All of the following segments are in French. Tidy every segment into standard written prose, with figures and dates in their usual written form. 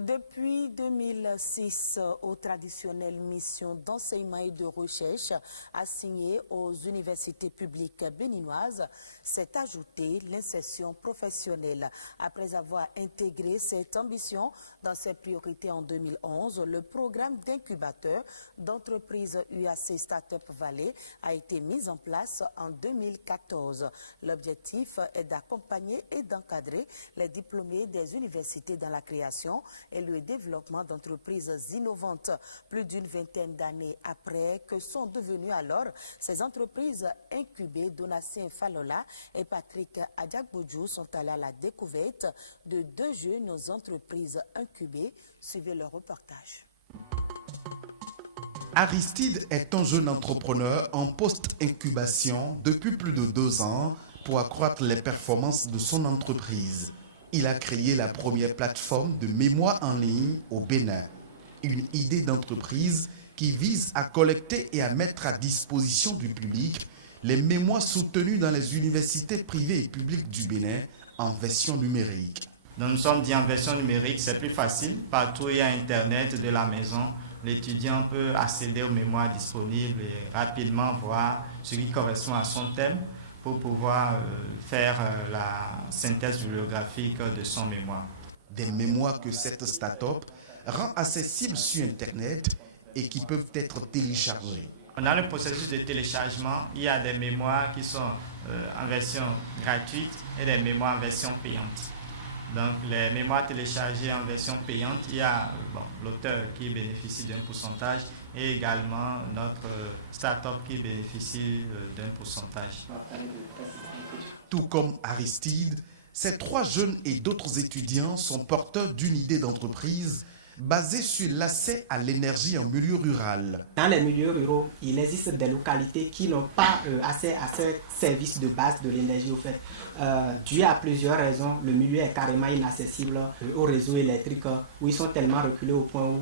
Depuis 2006, aux traditionnelles missions d'enseignement et de recherche assignées aux universités publiques béninoises s'est ajoutée l'insertion professionnelle. Après avoir intégré cette ambition dans ses priorités en 2011, le programme d'incubateur d'entreprise UAC Startup Valley a été mis en place en 2014. L'objectif est d'accompagner et d'encadrer les diplômés des universités dans la création et le développement d'entreprises innovantes. Plus d'une vingtaine d'années après que sont devenues alors ces entreprises incubées, Donatien Falola et Patrick Adjakboudjou sont allés à la découverte de deux jeunes entreprises incubées. Suivez le reportage. Aristide est un jeune entrepreneur en post-incubation depuis plus de 2 ans pour accroître les performances de son entreprise. Il a créé la première plateforme de mémoire en ligne au Bénin. Une idée d'entreprise qui vise à collecter et à mettre à disposition du public les mémoires soutenues dans les universités privées et publiques du Bénin en version numérique. Donc nous sommes dit en version numérique, c'est plus facile. Partout il y a Internet de la maison. L'étudiant peut accéder aux mémoires disponibles et rapidement voir ce qui correspond à son thème pour pouvoir faire la synthèse bibliographique de son mémoire. Des mémoires que cette start-up rend accessibles sur Internet et qui peuvent être téléchargées. Dans le processus de téléchargement, il y a des mémoires qui sont en version gratuite et des mémoires en version payante. Donc les mémoires téléchargées en version payante, il y a l'auteur qui bénéficie d'un pourcentage et également notre start-up qui bénéficie d'un pourcentage. Tout comme Aristide, ces 3 jeunes et d'autres étudiants sont porteurs d'une idée d'entreprise basée sur l'accès à l'énergie en milieu rural. Dans les milieux ruraux, il existe des localités qui n'ont pas accès à ces services de base de l'énergie au fait. Dû à plusieurs raisons, le milieu est carrément inaccessible au réseau électrique où ils sont tellement reculés au point où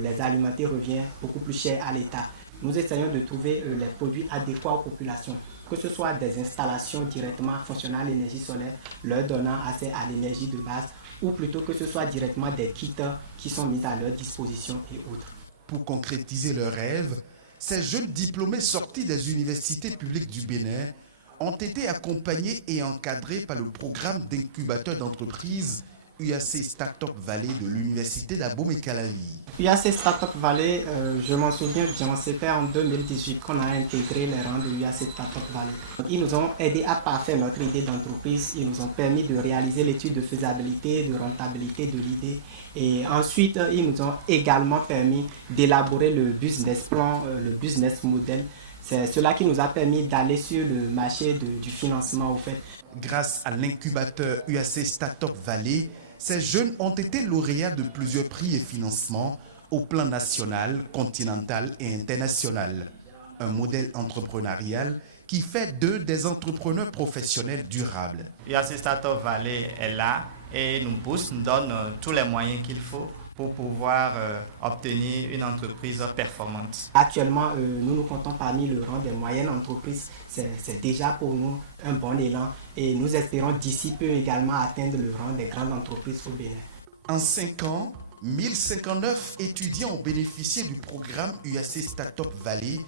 les alimenter revient beaucoup plus cher à l'État. Nous essayons de trouver les produits adéquats aux populations, que ce soit des installations directement fonctionnant à l'énergie solaire, leur donnant accès à l'énergie de base, ou plutôt que ce soit directement des kits qui sont mis à leur disposition et autres. Pour concrétiser leurs rêves, ces jeunes diplômés sortis des universités publiques du Bénin ont été accompagnés et encadrés par le programme d'incubateur d'entreprise UAC Startup Valley de l'université d'Abomey-Calavi. UAC Startup Valley, je m'en souviens bien, c'était en 2018 qu'on a intégré les rangs de UAC Startup Valley. Ils nous ont aidé à parfaire notre idée d'entreprise, ils nous ont permis de réaliser l'étude de faisabilité, de rentabilité de l'idée et ensuite ils nous ont également permis d'élaborer le business plan, le business model. C'est cela qui nous a permis d'aller sur le marché du financement au fait. Grâce à l'incubateur UAC Startup Valley, ces jeunes ont été lauréats de plusieurs prix et financements au plan national, continental et international. Un modèle entrepreneurial qui fait d'eux des entrepreneurs professionnels durables. UAC Startup Valley est là et nous pousse, nous donne tous les moyens qu'il faut pour pouvoir obtenir une entreprise performante. Actuellement, nous nous comptons parmi le rang des moyennes entreprises. C'est déjà pour nous un bon élan et nous espérons d'ici peu également atteindre le rang des grandes entreprises au Bénin. En 5 ans, 1059 étudiants ont bénéficié du programme UAC Startup Valley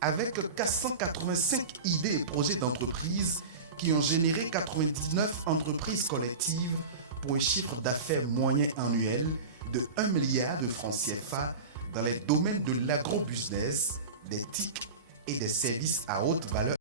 avec 485 idées et projets d'entreprise qui ont généré 99 entreprises collectives pour un chiffre d'affaires moyen annuel de 1 milliard de francs CFA dans les domaines de l'agrobusiness, des TIC et des services à haute valeur